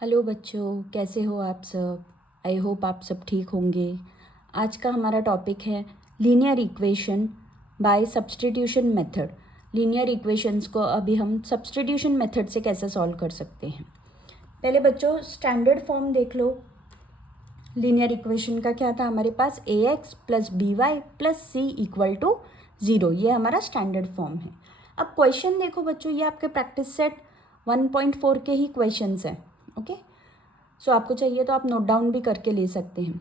Hello बच्चों, कैसे हो आप सब। आई होप आप सब ठीक होंगे। आज का हमारा टॉपिक है linear equation by substitution method. Linear equations को अभी हम सब्स्टिट्यूशन मेथड से कैसे सॉल्व कर सकते हैं। पहले बच्चों स्टैंडर्ड फॉर्म देख लो। लीनियर इक्वेशन का क्या था हमारे पास, ax plus B Y plus C equal to 0। ये हमारा स्टैंडर्ड फॉर्म है। अब क्वेश्चन देखो बच्चों, ये आपके प्रैक्टिस सेट 1.4 के ही क्वेश्चंस हैं। ओके, सो आपको चाहिए तो आप नोट डाउन भी करके ले सकते हैं।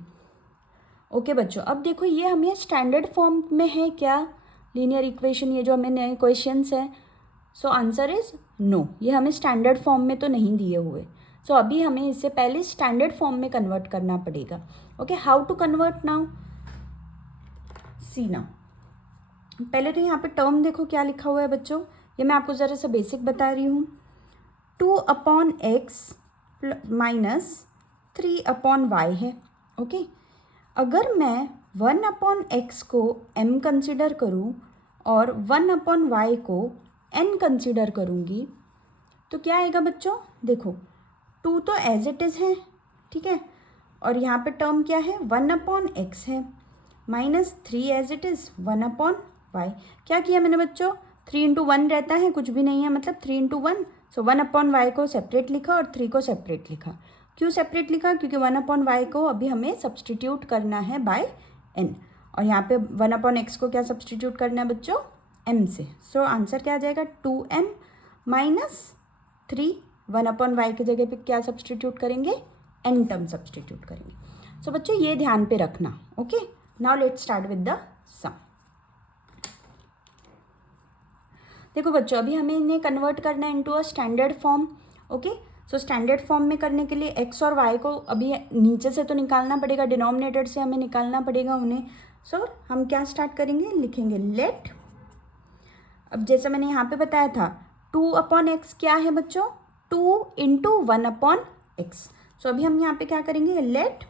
ओके बच्चों, अब देखो ये हमें स्टैंडर्ड फॉर्म में है क्या लीनियर इक्वेशन, ये जो हमें नए क्वेश्चंस हैं। सो आंसर इज नो, ये हमें स्टैंडर्ड फॉर्म में तो नहीं दिए हुए। सो अभी हमें इससे पहले स्टैंडर्ड फॉर्म में कन्वर्ट करना पड़ेगा। Okay, how to convert now, see now. पहले तो यहाँ पे टर्म देखो क्या लिखा हुआ है बच्चों, ये मैं आपको ज़रा सा बेसिक बता रही हूँ। 2/x माइनस 3/y है। ओके, अगर मैं 1/x को m कंसिडर करूँ और 1/y को n कंसिडर करूँगी तो क्या आएगा बच्चों, देखो 2 तो एज इट इज़ है, ठीक है, और यहाँ पे टर्म क्या है 1/x है, minus 3 as it is 1/y। क्या किया मैंने बच्चों, 3 इंटू 1 रहता है, कुछ भी नहीं है, मतलब 3 इंटू 1। सो 1/y को सेपरेट लिखा और 3 को सेपरेट लिखा। क्यों सेपरेट लिखा, क्योंकि 1/y को अभी हमें सब्सटीट्यूट करना है बाय n, और यहाँ पे 1/x को क्या सब्सटीट्यूट करना है बच्चों, m से। सो आंसर क्या आ जाएगा 2m माइनस 3। 1/y की जगह पे क्या सब्सटीट्यूट करेंगे, n टर्म सब्सटीट्यूट करेंगे। सो बच्चों ये ध्यान पे रखना। Okay, now let's start with the sum. देखो बच्चों, अभी हमें इन्हें कन्वर्ट करना है into a standard form. Okay, so standard form में करने के लिए x और y को अभी नीचे से तो निकालना पड़ेगा, डिनोमिनेटर से हमें निकालना पड़ेगा उन्हें। सो हम क्या स्टार्ट करेंगे, लिखेंगे लेट, अब जैसा मैंने यहाँ पे बताया था 2/x क्या है बच्चों, 2 इंटू 1/x। सो अभी हम यहाँ पे क्या करेंगे, let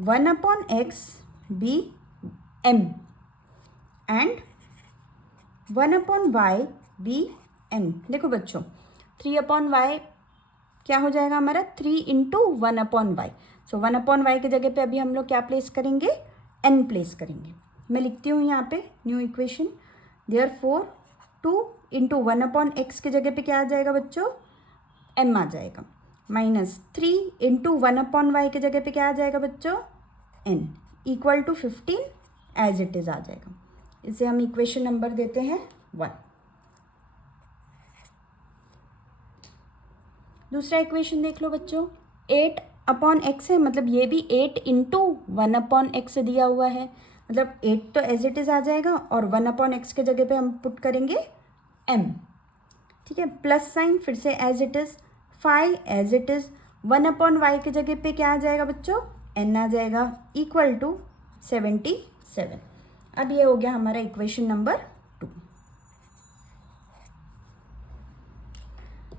1/x be m and 1/y be n। देखो बच्चों 3/y क्या हो जाएगा हमारा, 3 इंटू 1/y। सो 1/y की जगह पे अभी हम लोग क्या प्लेस करेंगे, n प्लेस करेंगे। मैं लिखती हूँ यहाँ पे new equation, therefore 2 into 1/x की जगह पे क्या आ जाएगा बच्चों, m आ जाएगा, माइनस 3 इंटू 1/y की जगह पे क्या आ जाएगा बच्चों, n equal to 15 as it is आ जाएगा। इसे हम इक्वेशन नंबर देते हैं 1। दूसरा इक्वेशन देख लो बच्चों, 8/x है, मतलब ये भी 8 इंटू 1/x दिया हुआ है, मतलब 8 तो एज इट इज़ आ जाएगा और 1/x के जगह पे हम पुट करेंगे m, ठीक है, प्लस साइन फिर से as it is, 5 as it is, 1/y के जगह पे क्या आ जाएगा बच्चों, n आ जाएगा, इक्वल टू 77। अब ये हो गया हमारा इक्वेशन नंबर 2।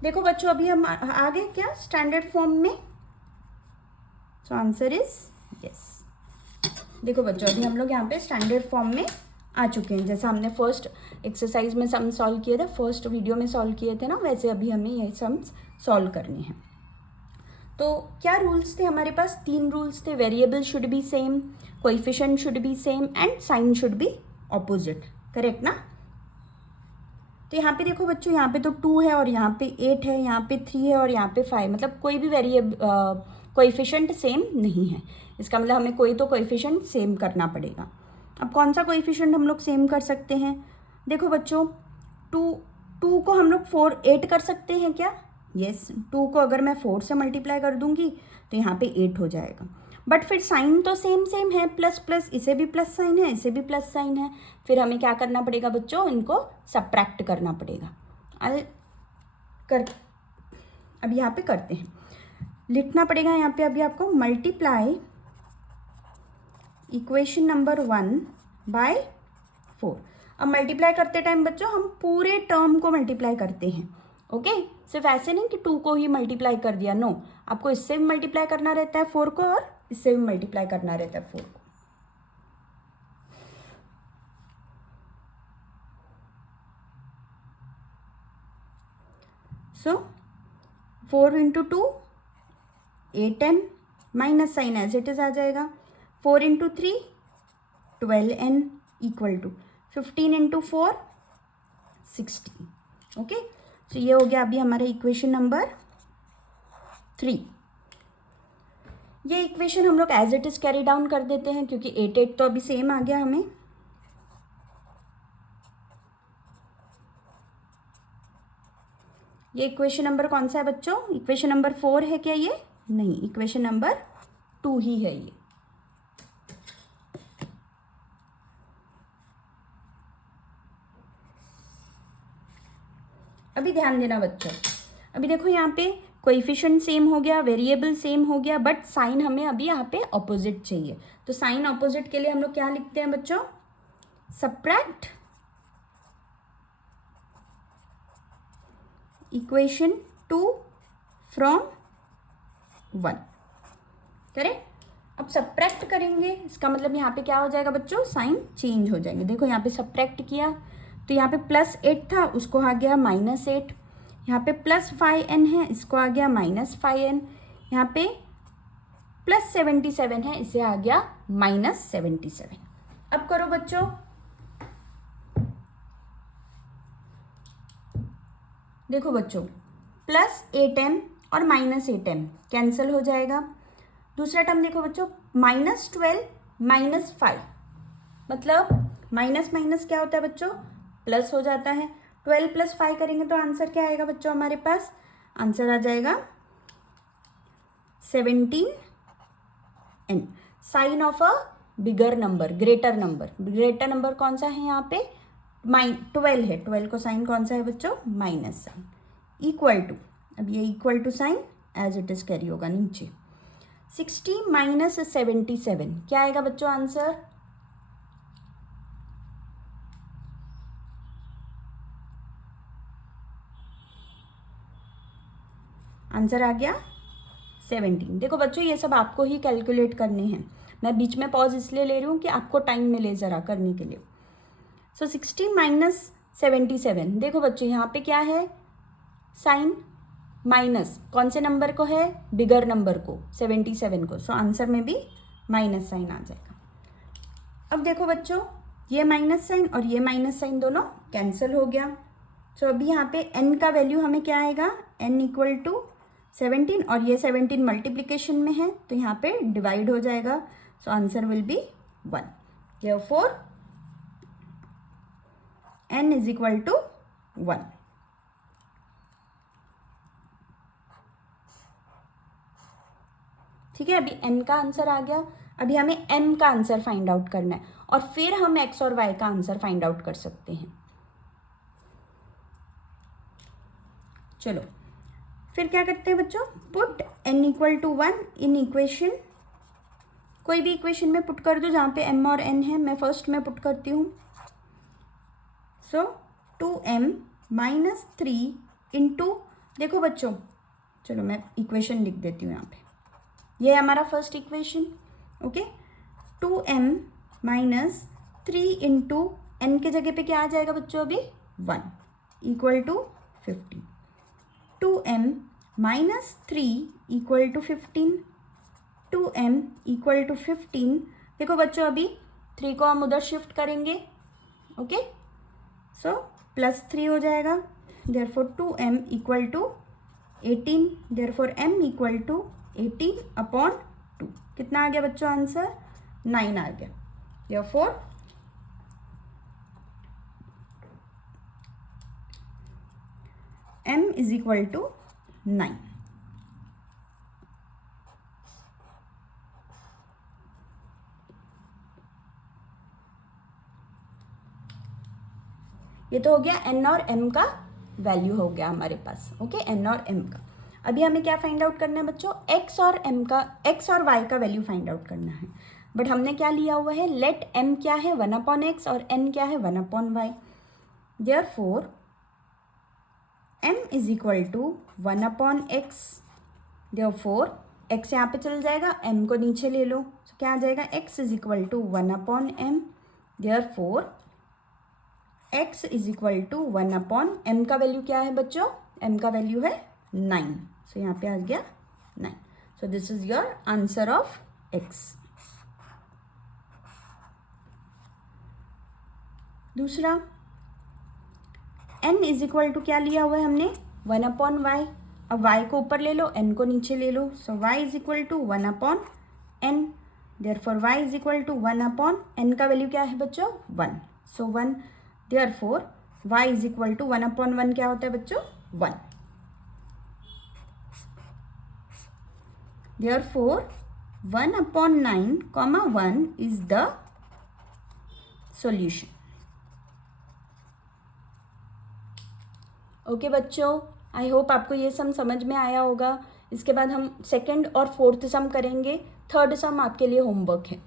देखो बच्चों अभी हम आ गए क्या स्टैंडर्ड फॉर्म में, सो आंसर इज यस। देखो बच्चों अभी हम लोग यहाँ पे स्टैंडर्ड फॉर्म में आ चुके हैं, जैसा हमने फर्स्ट एक्सरसाइज में सम सॉल्व किए थे, फर्स्ट वीडियो में सॉल्व किए थे ना, वैसे अभी हमें ये सम्स सॉल्व करने हैं। तो क्या रूल्स थे हमारे पास, 3 रूल्स थे, variable should be same, coefficient should be same and sign should be opposite, correct ना। तो यहाँ पे देखो बच्चों, यहाँ पे तो 2 है और यहाँ पे 8 है, यहाँ पे 3 है और यहाँ पे 5, मतलब कोई भी वेरिएबल कोएफिशिएंट सेम नहीं है। इसका मतलब हमें कोई तो कोएफिशिएंट सेम करना पड़ेगा। अब कौन सा कोएफिशिएंट हम लोग सेम कर सकते हैं, देखो बच्चों 2 को हम लोग 8 कर सकते हैं क्या, यस। 2 को अगर मैं 4 से मल्टीप्लाई कर दूंगी तो यहाँ पे 8 हो जाएगा, बट फिर साइन तो सेम सेम है, प्लस प्लस, इसे भी प्लस साइन है, इसे भी प्लस साइन है, फिर हमें क्या करना पड़ेगा बच्चों, इनको सब्ट्रैक्ट करना पड़ेगा। अब यहाँ पे करते हैं, लिखना पड़ेगा यहाँ पे अभी आपको, मल्टीप्लाई इक्वेशन नंबर 1 बाय 4। अब मल्टीप्लाई करते टाइम बच्चों हम पूरे टर्म को मल्टीप्लाई करते हैं। ओके, सिर्फ ऐसे नहीं कि 2 को ही मल्टीप्लाई कर दिया, नो, आपको इससे भी मल्टीप्लाई करना रहता है 4 को और इससे भी मल्टीप्लाई करना रहता है 4 को। So 4 into 2 8m minus sign as it is आ जाएगा, 4 into 3 12n equal to 15 into 4 16। Okay, तो ये हो गया अभी हमारा इक्वेशन नंबर 3। ये इक्वेशन हम लोग as it is carry down कर देते हैं क्योंकि 8 8 तो अभी सेम आ गया हमें। ये इक्वेशन नंबर कौन सा है बच्चों? इक्वेशन नंबर 4 है क्या ये? नहीं, इक्वेशन नंबर 2 ही है ये। अभी ध्यान देना बच्चों, अभी देखो यहाँ पे कोएफिशिएंट सेम हो गया, वेरिएबल सेम हो गया, बट साइन हमें अभी यहाँ पे ऑपोजिट चाहिए। तो साइन ऑपोजिट के लिए हम लोग क्या लिखते हैं बच्चों? Subtract equation 2 from 1। करेक्ट। अब सबट्रैक्ट करेंगे, इसका मतलब यहाँ पे क्या हो जाएगा बच्चों? साइन चेंज हो जाएंगे। देखो यहाँ पे सबट्रैक्ट किया तो यहाँ पे +8 था, उसको आ गया -8। यहाँ पे +5n है, इसको आ गया -5n। यहाँ पे +77 है, इसे आ गया -77। अब करो बच्चों, देखो बच्चों +8m और -8m कैंसिल हो जाएगा। दूसरा टर्म देखो बच्चों, -12 -5, मतलब माइनस माइनस क्या होता है बच्चों? प्लस हो जाता है। 12 + 5 करेंगे तो आंसर क्या आएगा बच्चों? हमारे पास आंसर आ जाएगा 17n। Sign of a bigger number, greater number. Greater number कौन सा है यहाँ पे? 12 है, 12 को साइन कौन सा है बच्चों? Minus sign. इक्वल टू, अब ये equal to sign as it is carry होगा नीचे। 60 - 77 क्या आएगा बच्चों आंसर? आंसर आ गया 17। देखो बच्चों ये सब आपको ही कैलकुलेट करने हैं, मैं बीच में पॉज इसलिए ले रही हूँ कि आपको टाइम मिले ज़रा करने के लिए। सो 60 - 77, देखो बच्चों यहाँ पे क्या है? साइन माइनस कौन से नंबर को है? बिगर नंबर को, 77 को। सो आंसर में भी माइनस साइन आ जाएगा। अब देखो बच्चों, ये माइनस साइन और ये माइनस साइन दोनों कैंसिल हो गया। सो अभी यहाँ पे n का वैल्यू हमें क्या आएगा? n इक्वल टू 17, और ये 17 मल्टीप्लिकेशन में है तो यहाँ पे डिवाइड हो जाएगा। So answer will be 1। Therefore n is equal to 1। ठीक है, अभी n का आंसर आ गया। अभी हमें m का आंसर फाइंड आउट करना है और फिर हम x और y का आंसर फाइंड आउट कर सकते हैं। चलो फिर क्या करते हैं बच्चों? Put n equal to 1 in equation, कोई भी इक्वेशन में पुट कर दो जहाँ पे m और n है। मैं फर्स्ट में पुट करती हूँ। सो 2m - 3 इंटू, देखो बच्चों, चलो मैं इक्वेशन लिख देती हूँ यहाँ पे। ये है हमारा first equation. Okay, 2m - 3 into n के जगह पे क्या आ जाएगा बच्चों? अभी 1 equal to 15। 2m - 3 equal to 15। 2m equal to 15। देखो बच्चों अभी 3 को हम उधर शिफ्ट करेंगे। ओके, सो +3 हो जाएगा। Therefore 2m equal to 18। Therefore m equal to 18/2। कितना आ गया बच्चों आंसर? 9 आ गया। Therefore m is equal to 9। ये तो हो गया n और m का वैल्यू हो गया हमारे पास। ओके, n और m का। अभी हमें क्या फाइंड आउट करना है बच्चों? x और m का, x और y का वैल्यू फाइंड आउट करना है। बट हमने क्या लिया हुआ है? लेट m क्या है? 1/x और n क्या है? 1/y। Therefore m is equal to 1/x। Therefore x यहाँ पे चल जाएगा, m को नीचे ले लो। तो क्या आ जाएगा? x is equal to 1/m। Therefore x is equal to 1/m का वैल्यू क्या है बच्चों? m का वैल्यू है 9। सो यहाँ पे आ गया 9। So this is your answer of x. दूसरा n इज इक्वल टू क्या लिया हुआ है हमने 1/y. अब y को ऊपर ले लो, n को नीचे ले लो. So y is equal to 1/n. Therefore y is equal to 1/n का वैल्यू क्या है बच्चों 1. So 1. Therefore y is equal to 1/1 क्या होता है बच्चों 1. Therefore 1/9, 1 is the solution. Okay बच्चों, आई होप आपको ये सम समझ में आया होगा. इसके बाद हम सेकंड और फोर्थ सम करेंगे. थर्ड सम आपके लिए होमवर्क है.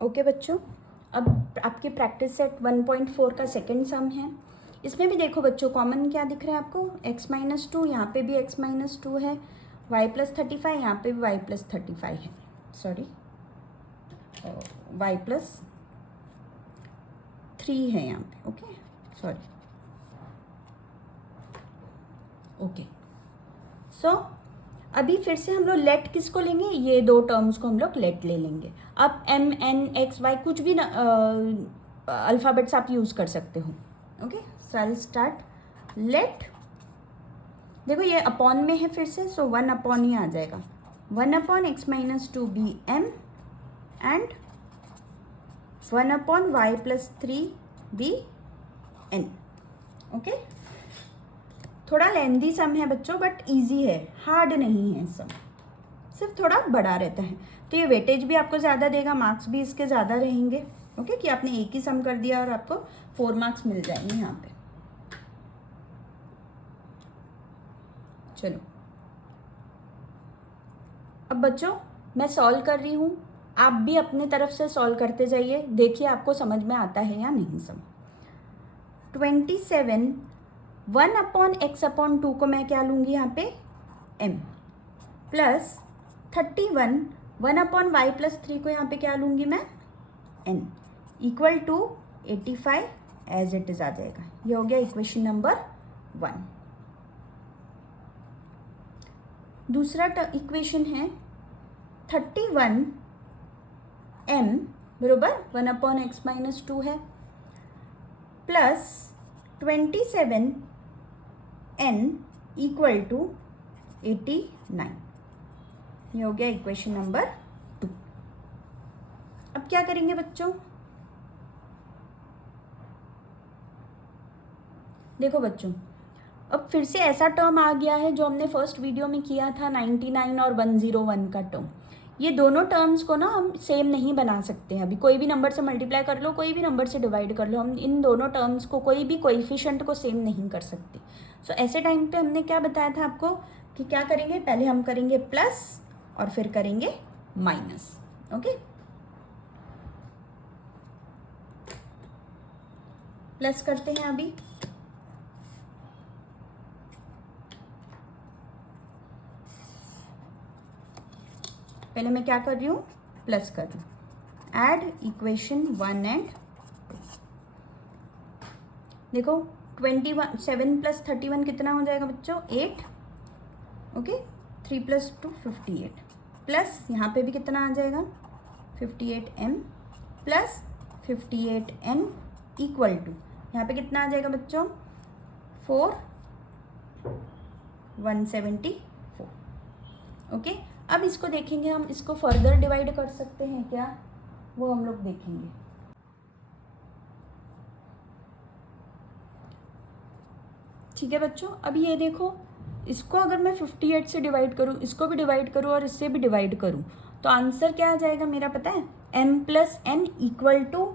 ओके बच्चों, अब आपकी प्रैक्टिस सेट 1.4 का सेकंड सम है. इसमें भी देखो बच्चों कॉमन क्या दिख रहा है आपको x-2. यहाँ पे भी x-2 है. y+35 यहाँ पे भी y+35 है. सॉरी y+3 है यहाँ पे. Okay sorry. ओके सो अभी फिर से हम लोग लेट किसको लेंगे, ये दो टर्म्स को हम लोग लेट ले लेंगे. अब m,n,x,y कुछ भी अल्फ़ाबेट्स आप यूज़ कर सकते हो. Okay so I start. Let देखो ये अपॉन में है फिर से, सो 1/, ही आ जाएगा. 1/x-2 be m and 1/y+3 be n. Okay थोड़ा लेंदी सम है बच्चों बट इजी है, हार्ड नहीं है सम, सिर्फ थोड़ा बड़ा रहता है. तो ये वेटेज भी आपको ज़्यादा देगा, मार्क्स भी इसके ज़्यादा रहेंगे. ओके कि आपने एक ही सम कर दिया और आपको 4 मार्क्स मिल जाएंगे यहाँ पे. चलो अब बच्चों मैं सॉल्व कर रही हूँ, आप भी अपने तरफ से सॉल्व करते जाइए. देखिए आपको समझ में आता है या नहीं सम. 27 1/x/2 को मैं क्या लूँगी यहाँ पे m प्लस 31 1/y+3 को यहाँ पे क्या लूँगी मैं n equal to 85 as it is आ जाएगा. ये हो गया इक्वेशन नंबर 1. दूसरा इक्वेशन है 31 m बरोबर 1/x-2 है प्लस 27 n इक्वल टू 89. ये हो गया इक्वेशन नंबर 2. अब क्या करेंगे बच्चों, देखो बच्चों अब फिर से ऐसा टर्म आ गया है जो हमने फर्स्ट वीडियो में किया था 99 और 101 का टर्म. ये दोनों टर्म्स को ना हम सेम नहीं बना सकते हैं. अभी कोई भी नंबर से मल्टीप्लाई कर लो, कोई भी नंबर से डिवाइड कर लो, हम इन दोनों टर्म्स को कोई भी कोएफिशिएंट को सेम नहीं कर सकते. सो ऐसे टाइम पे हमने क्या बताया था आपको कि क्या करेंगे, पहले हम करेंगे प्लस और फिर करेंगे माइनस. ओके प्लस करते हैं अभी. पहले मैं क्या कर रही हूँ प्लस कर रही हूँ. Add equation 1 and 2. देखो 7 + 31 कितना हो जाएगा बच्चों 8. ओके 3 + 2 58 प्लस यहाँ पे भी कितना आ जाएगा 58m plus 58n equal to यहाँ पे कितना आ जाएगा बच्चों 4 174. ओके अब इसको देखेंगे हम, इसको फर्दर डिवाइड कर सकते हैं क्या, वो हम लोग देखेंगे. ठीक है बच्चों, अभी ये देखो इसको अगर मैं 58 से डिवाइड करूँ, इसको भी डिवाइड करूँ और इससे भी डिवाइड करूँ तो आंसर क्या आ जाएगा मेरा पता है m + n इक्वल टू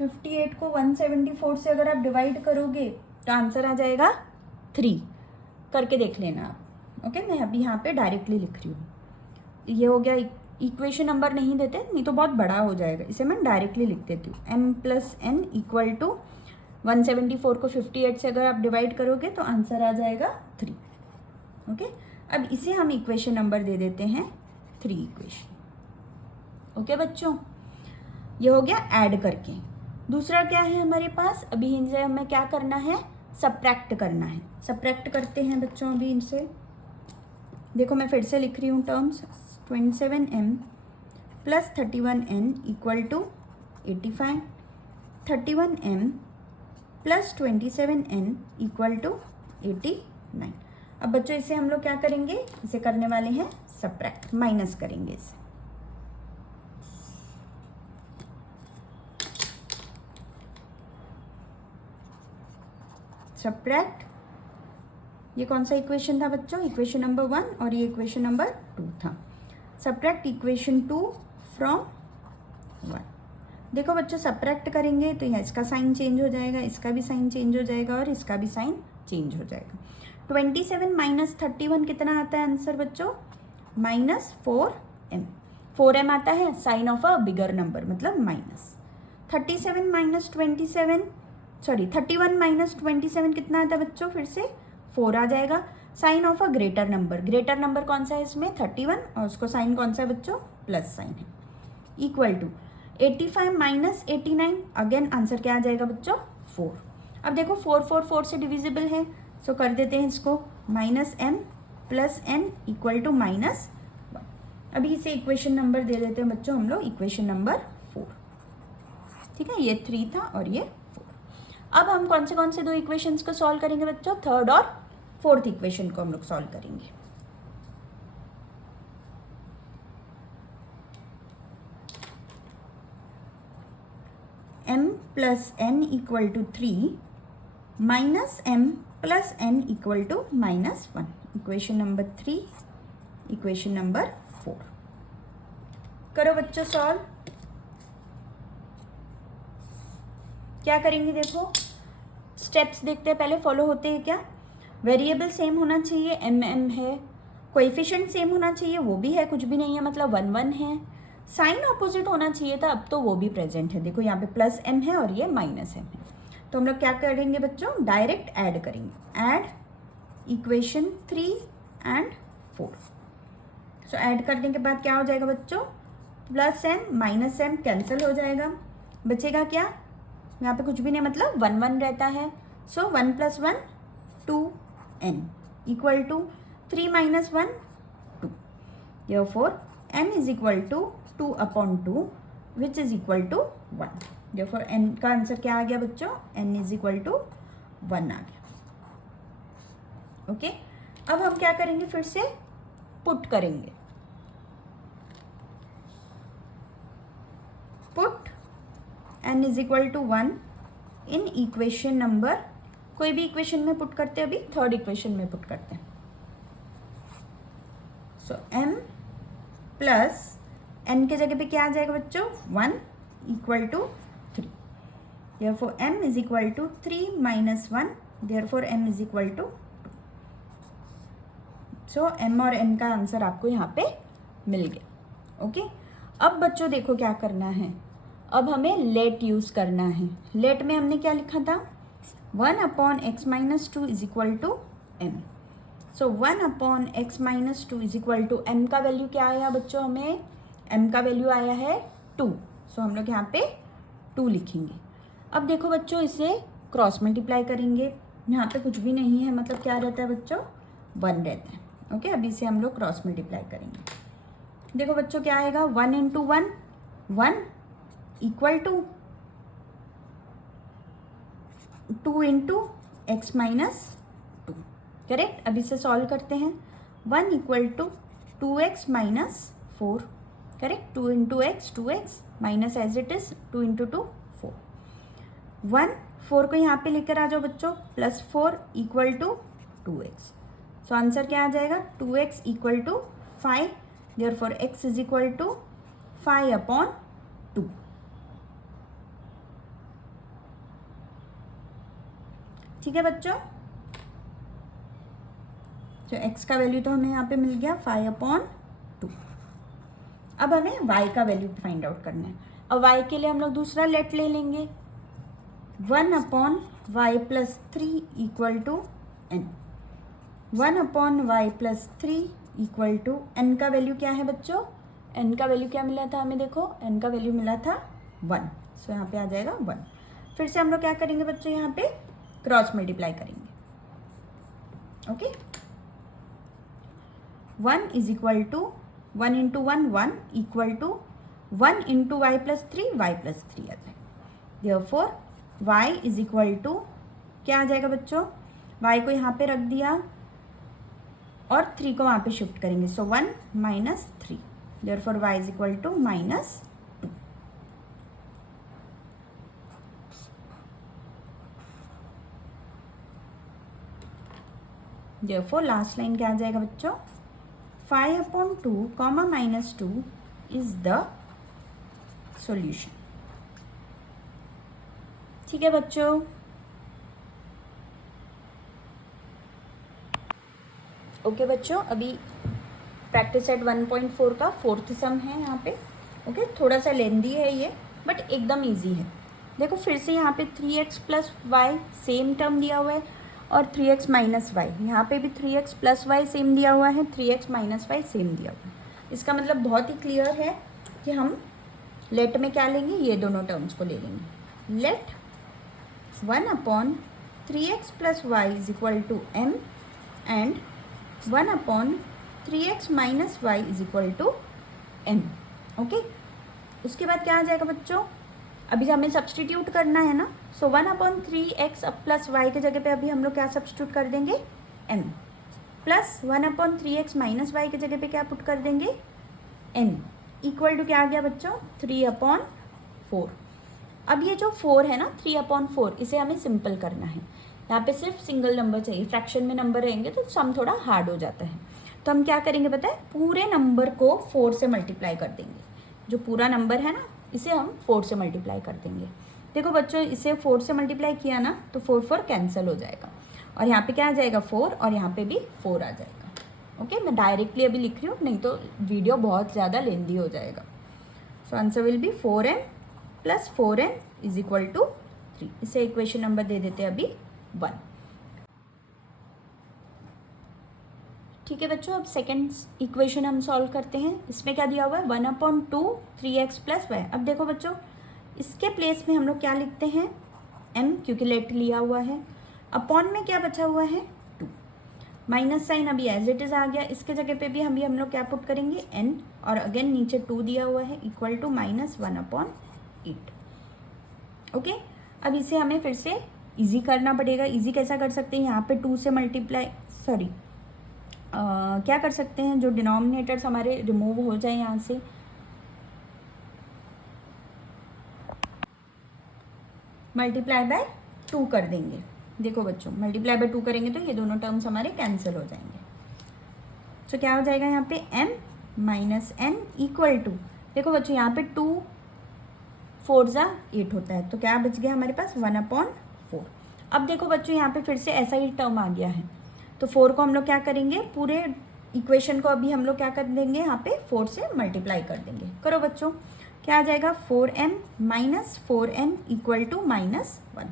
58 को 174 से अगर आप डिवाइड करोगे तो आंसर आ जाएगा 3. करके देख लेना आप. ओके मैं अभी यहाँ पे डायरेक्टली लिख रही हूँ. ये हो गया इक्वेशन नंबर नहीं देते नहीं तो बहुत बड़ा हो जाएगा, इसे मैं डायरेक्टली लिख देती हूँ. m + n इक्वल टू 174 को 58 से अगर आप डिवाइड करोगे तो आंसर आ जाएगा 3. ओके अब इसे हम इक्वेशन नंबर दे देते हैं 3 इक्वेशन. ओके बच्चों ये हो गया ऐड करके. दूसरा क्या है हमारे पास, अभी हमें क्या करना है सब्ट्रैक्ट करना है। सब्ट्रैक्ट करते हैं बच्चों अभी इनसे। देखो मैं फिर से लिख रही हूँ terms. 27m plus 31n equal to 85, 31m plus 27n equal to 89। अब बच्चों इसे हम लोग क्या करेंगे, इसे करने वाले हैं सब्ट्रैक्ट, माइनस करेंगे इसे। सब्ट्रैक्ट, ये कौन सा इक्वेशन था बच्चों, इक्वेशन नंबर 1 और ये इक्वेशन नंबर 2 था। Subtract equation 2 from 1। देखो बच्चों सब्ट्रैक्ट करेंगे तो यहाँ इसका साइन चेंज हो जाएगा, इसका भी साइन चेंज हो जाएगा और इसका भी साइन चेंज हो जाएगा। 27 माइनस 31 कितना आता है आंसर बच्चों, -4m। 4m आता है sign of a bigger number, मतलब माइनस। 31 माइनस 27 कितना आता है बच्चों, फिर से 4 आ जाएगा। Sign of a greater number, greater number कौन सा है इसमें 31 और उसको साइन कौन सा है बच्चों, प्लस साइन है। Equal to 85 minus 89, again answer क्या आ जाएगा बच्चों 4। अब देखो 4 से डिविजिबल है, सो कर देते हैं इसको -m plus n equal to -1। अभी इसे इक्वेशन नंबर दे देते हैं बच्चों हम लोग, इक्वेशन नंबर 4। ठीक है, ये 3 था और ये 4। अब हम कौन से दो इक्वेशंस को सॉल्व करेंगे बच्चों, थर्ड और फोर्थ इक्वेशन को हम लोग सॉल्व करेंगे। m plus n equal to 3 minus m plus n equal to -1। Equation number 3, equation number 4। करो बच्चों सॉल्व। क्या करेंगे देखो, स्टेप्स देखते हैं पहले, फॉलो होते हैं क्या। वेरिएबल सेम होना चाहिए, m है। कोएफिशिएंट सेम होना चाहिए, वो भी है, कुछ भी नहीं है मतलब 1 1 है। साइन ऑपोजिट होना चाहिए था, अब तो वो भी प्रेजेंट है। देखो यहाँ पे +m है और ये -m है। तो हम लोग क्या करेंगे बच्चों, डायरेक्ट ऐड करेंगे। Add equation 3 and 4। So add करने के बाद क्या हो जाएगा बच्चों, +m -m कैंसिल हो जाएगा, बचेगा क्या, यहाँ पे कुछ भी नहीं मतलब 1 1 रहता है। सो 1 + 1 2n equal to 3 - 1 2। Therefore m is equal to 2/2 which is equal to 1। Therefore n का आंसर क्या आ गया बच्चों, n is equal to 1 आ गया। ओके, अब हम क्या करेंगे, फिर से पुट करेंगे। Put n is equal to 1 in equation number, कोई भी इक्वेशन में पुट करते हैं, अभी थर्ड इक्वेशन में पुट करते हैं। सो m प्लस n के जगह पे क्या आ जाएगा बच्चों 1 equal to 3। Therefore m is equal to 3 - 1, therefore m is equal to 2। So m और n का आंसर आपको यहाँ पे मिल गया। ओके, अब बच्चों देखो क्या करना है, अब हमें लेट यूज़ करना है। लेट में हमने क्या लिखा था, 1/x - 2 is equal to m। So 1/x - 2 is equal to m का वैल्यू क्या आया बच्चों, हमें m का वैल्यू आया है 2। सो हम लोग यहाँ पे 2 लिखेंगे। अब देखो बच्चों इसे क्रॉस मल्टीप्लाई करेंगे, यहाँ पे कुछ भी नहीं है मतलब क्या रहता है बच्चों 1 रहता है। ओके, अभी इसे हम लोग क्रॉस मल्टीप्लाई करेंगे। देखो बच्चों क्या आएगा, 1 × 1 1 इक्वल टू 2 × x - 2। करेक्ट, अभी इसे सॉल्व करते हैं। 1 equal to 2x - 4। Correct, 2 × x 2x minus as it is 2 × 2 4। 1 4 को यहाँ पे लेकर आ जाओ बच्चों, +4 equal to 2x। So answer क्या आ जाएगा, 2x equal to 5। Therefore x is equal to 5/2। ठीक है बच्चों, तो x का वैल्यू तो हमें यहाँ पे मिल गया 5/2। अब हमें y का वैल्यू फाइंड आउट करना है। अब y के लिए हम लोग दूसरा लेट ले लेंगे, 1/y + 3 equal to n। 1/y + 3 equal to n का वैल्यू क्या है बच्चों, n का वैल्यू क्या मिला था हमें, देखो n का वैल्यू मिला था 1। सो यहाँ पे आ जाएगा 1। फिर से हम लोग क्या करेंगे बच्चों, यहाँ पे क्रॉस मल्टीप्लाई करेंगे। Okay, 1 is equal to 1 into 1 equal to 1 into y plus 3 y plus 3 आ जाएगा। Therefore y is equal to क्या आ जाएगा बच्चों, y को यहाँ पे रख दिया और 3 को वहाँ पे शिफ्ट करेंगे, so 1 minus 3, therefore y is equal to minus 2। Therefore last line क्या आ जाएगा बच्चों, 5/2 comma minus 2 is the solution. ठीक है बच्चों, ओके बच्चों, अभी प्रैक्टिस सेट 1.4 का 4th सम है यहाँ पे। ओके, थोड़ा सा लेंदी है ये, बट एकदम इजी है। देखो फिर से यहाँ पे 3x plus Y same term दिया हुआ है और 3x माइनस वाई, यहाँ पे भी 3x प्लस वाई सेम दिया हुआ है, 3x माइनस वाई सेम दिया हुआ है। इसका मतलब बहुत ही क्लियर है कि हम लेट में क्या लेंगे, ये दोनों टर्म्स को ले लेंगे। Let 1/3x plus Y is equal to m and 1/3x minus Y is equal to m। Okay, उसके बाद क्या आ जाएगा बच्चों, अभी हमें सब्सटीट्यूट करना है ना, सो 1/3x प्लस वाई के जगह पे अभी हम लोग क्या सब्सटीट्यूट कर देंगे, m, plus 1/3x minus Y के जगह पे क्या पुट कर देंगे, n, इक्वल टू क्या आ गया बच्चों, 3/4। अब ये जो 4 है ना, 3/4, इसे हमें सिंपल करना है। यहाँ पे सिर्फ सिंगल नंबर चाहिए, फ्रैक्शन में नंबर रहेंगे तो सम थोड़ा हार्ड हो जाता है। तो हम क्या करेंगे पता है, पूरे नंबर को 4 से मल्टीप्लाई कर देंगे। जो पूरा नंबर है ना, इसे हम 4 से मल्टीप्लाई कर देंगे। देखो बच्चों, इसे 4 से मल्टीप्लाई किया ना तो 4 कैंसिल हो जाएगा और यहाँ पे क्या आ जाएगा 4 और यहाँ पे भी 4 आ जाएगा। ओके, मैं डायरेक्टली अभी लिख रही हूँ, नहीं तो वीडियो बहुत ज़्यादा लेंदी हो जाएगा। So answer will be 4m plus 4n is equal to 3। इसे इक्वेशन नंबर दे देते हैं अभी 1। ठीक है बच्चों, अब सेकेंड इक्वेशन हम सॉल्व करते हैं। इसमें क्या दिया हुआ है, 1/2 3x प्लस वाई। अब देखो बच्चों, इसके प्लेस में हम लोग क्या लिखते हैं, m, क्योंकि लेट लिया हुआ है। अपॉन में क्या बचा हुआ है, 2, माइनस साइन अभी एज इट इज आ गया। इसके जगह पे भी हम लोग क्या पुट करेंगे, n, और अगेन नीचे 2 दिया हुआ है, इक्वल टू माइनस 1/8। ओके, अब इसे हमें फिर से इजी करना पड़ेगा। इजी कैसा कर सकते हैं, यहाँ पे 2 से मल्टीप्लाई, सॉरी क्या कर सकते हैं, जो डिनोमिनेटर्स हमारे रिमूव हो जाए यहाँ से, मल्टीप्लाई बाय 2 कर देंगे। देखो बच्चों, मल्टीप्लाई बाय 2 करेंगे तो ये दोनों टर्म्स हमारे कैंसिल हो जाएंगे। तो क्या हो जाएगा यहाँ पे m minus n equal to, देखो बच्चों यहाँ पे 2 4 ज़ा 8 होता है, तो क्या बच गया हमारे पास 1/4। अब देखो बच्चों, यहाँ पे फिर से ऐसा ही टर्म आ गया है, तो 4 को हम लोग क्या करेंगे, पूरे इक्वेशन को अभी हम लोग क्या कर देंगे, यहाँ पे 4 से मल्टीप्लाई कर देंगे। करो बच्चों, क्या आ जाएगा 4m minus 4n equal to minus 1।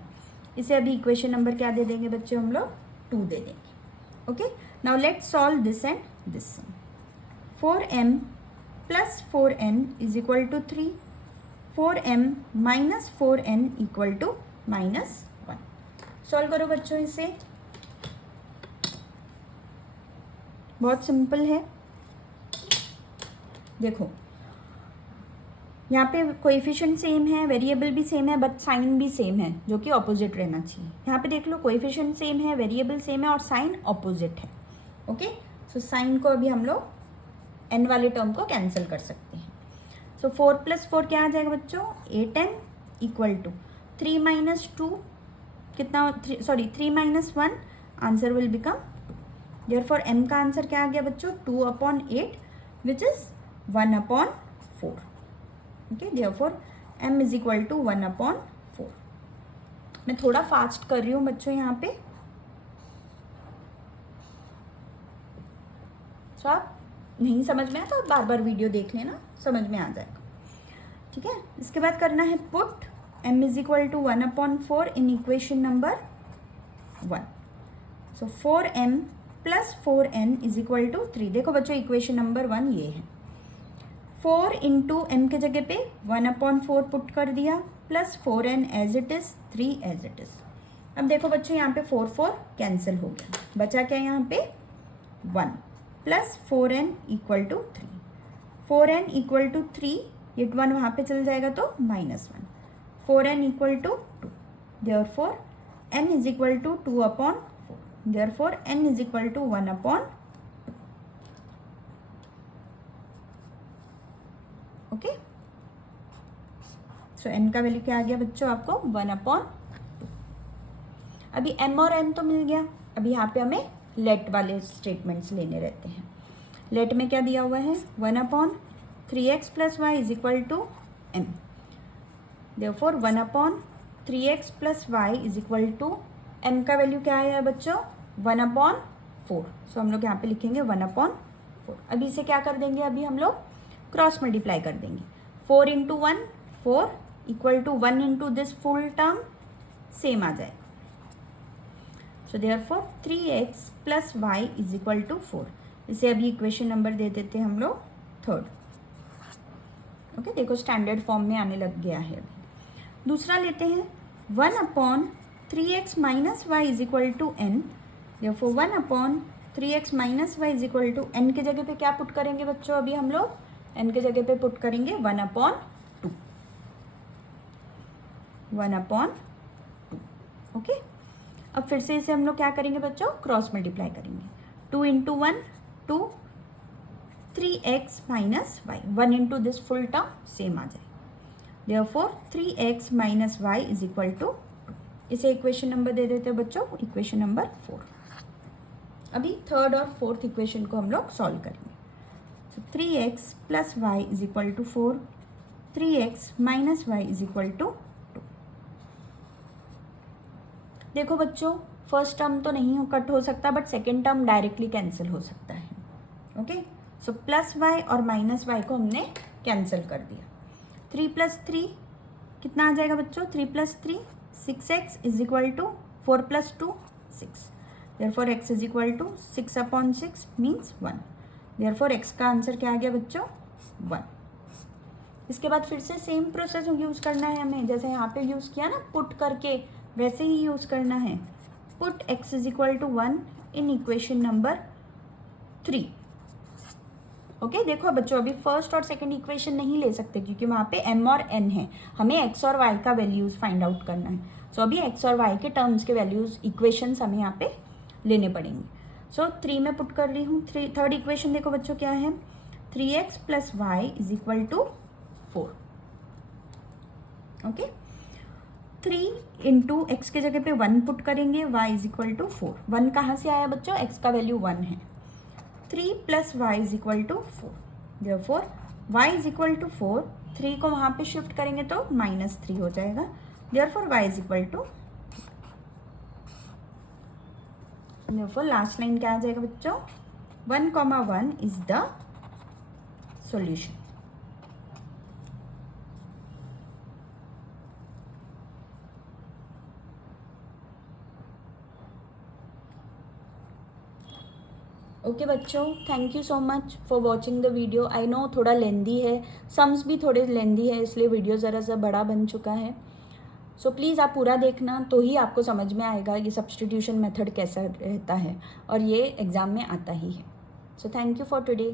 इसे अभी इक्वेशन नंबर क्या दे देंगे बच्चों, हम लोग 2 दे देंगे। Okay, now let's solve this and this sum. 4m plus 4n is equal to 3, 4m minus 4n equal to minus 1। Solve करो बच्चों इसे, बहुत सिंपल है। देखो यहाँ पे कोएफिशिएंट सेम है, वेरिएबल भी सेम है, बट साइन भी सेम है, जो कि ऑपोजिट रहना चाहिए। यहाँ पे देख लो, कोएफिशिएंट सेम है, वेरिएबल सेम है और साइन ऑपोजिट है। ओके, सो साइन को अभी हम लोग n वाले टर्म को कैंसिल कर सकते हैं। सो 4 प्लस 4 क्या आ जाएगा बच्चों, 8n इक्वल टू 3 माइनस 2 कितना, 3 minus 1, answer will become 2। Therefore m का आंसर क्या आ गया बच्चों, 2/8 which is 1/4। Okay, therefore m is equal to 1/4। मैं थोड़ा फास्ट कर रही हूँ बच्चों यहाँ पे, तो आप नहीं समझ में आया तो आप बार बार वीडियो देख लेना, समझ में आ जाएगा। ठीक है, इसके बाद करना है put m is equal to 1/4 in equation number 1। So 4m plus 4n is equal to 3। देखो बच्चों, इक्वेशन नंबर 1 ये है। 4 इंटू m के जगह पे 1/4 पुट कर दिया, plus 4n as it is, 3 as it is. अब देखो बच्चों यहाँ पे 4 4 कैंसिल हो गया, बचा क्या यहाँ पे 1 plus 4n equal to 3, 4n equal to 3, ये 1 वहाँ पे चल जाएगा तो -1, 4n equal to 2, therefore n is equal to 2 upon 4, therefore n is equal to 1 upon, okay. So n का वैल्यू क्या आ गया बच्चों आपको 1 अपॉन 2। अभी m और n तो मिल गया, अभी यहाँ पे हमें लेट वाले स्टेटमेंट्स लेने रहते हैं। लेट में क्या दिया हुआ है 1 upon 3x plus Y is equal to m, therefore 1 upon 3x plus Y is equal to m का वैल्यू क्या आया है बच्चों 1 अपॉन 4। सो हम लोग यहाँ पे लिखेंगे 1 अपॉन 4। अभी इसे क्या कर देंगे, अभी हम लोग क्रॉस मल्टीप्लाई कर देंगे, 4 into 1 4 equal to 1 into this full term same आ जाएगा। So therefore 3x plus Y is equal to 4। इसे अभी इक्वेशन नंबर दे देते हैं हम लोग 3rd, ओके। देखो स्टैंडर्ड फॉर्म में आने लग गया है। अभी दूसरा लेते हैं 1 upon 3x minus Y is equal to n, therefore 1 upon 3x minus Y is equal to n के जगह पे क्या पुट करेंगे बच्चों, अभी हम लोग n के जगह पे पुट करेंगे 1 अपॉन 2, 1 अपॉन 2, ओके। अब फिर से इसे हम लोग क्या करेंगे बच्चों क्रॉस मल्टीप्लाई करेंगे, 2 into 1 2, 3x minus Y, 1 into this full term same आ जाएगा, therefore 3x minus Y is equal to 2। इसे इक्वेशन नंबर दे देते हैं बच्चों, इक्वेशन नंबर 4। अभी 3rd और 4th इक्वेशन को हम लोग सॉल्व करेंगे। So 3x plus Y is equal to 4, 3x minus Y is equal to 2। देखो बच्चों फर्स्ट टर्म तो नहीं कट हो सकता, but second term directly cancel हो सकता है, ओके। सो प्लस वाई और माइनस वाई को हमने कैंसिल कर दिया। 3 प्लस 3 कितना आ जाएगा बच्चों, 3 plus 3 6x is equal to 4 plus 2 6, therefore x is equal to 6 upon 6 means 1, therefore x का आंसर क्या आ गया बच्चों 1। इसके बाद फिर से सेम प्रोसेस यूज़ करना है हमें, जैसे यहाँ पे यूज़ किया ना पुट करके, वैसे ही यूज़ करना है। Put x is equal to 1 in equation number 3, okay. देखो बच्चों अभी फर्स्ट और सेकंड इक्वेशन नहीं ले सकते क्योंकि वहाँ पे m और n है, हमें x और y का वैल्यूज़ फाइंड आउट करना है। सो अभी x और y के टर्म्स के वैल्यूज़ इक्वेशंस हमें यहाँ पे लेने पड़ेंगे। सो 3 में पुट कर रही हूँ। 3rd इक्वेशन देखो बच्चों क्या है, 3x plus Y is equal to 4, okay. 3 into x के जगह पे 1 पुट करेंगे, y इज इक्वल टू 4। 1 कहाँ से आया बच्चों, x का वैल्यू 1 है। 3 plus Y is equal to 4, therefore y is equal to 4, 3 को वहाँ पे शिफ्ट करेंगे तो -3 हो जाएगा, therefore y is equal to, therefore last line क्या आ जाएगा बच्चों 1, 1 इज द सॉल्यूशन। ओके बच्चों, thank you so much for watching the video. I know थोड़ा लेंदी है, सम्स भी थोड़े लेंदी है, इसलिए वीडियो ज़रा सा बड़ा बन चुका है। सो प्लीज़ आप पूरा देखना तो ही आपको समझ में आएगा ये सब्स्टिट्यूशन मेथड कैसा रहता है, और ये एग्ज़ाम में आता ही है। So thank you for today.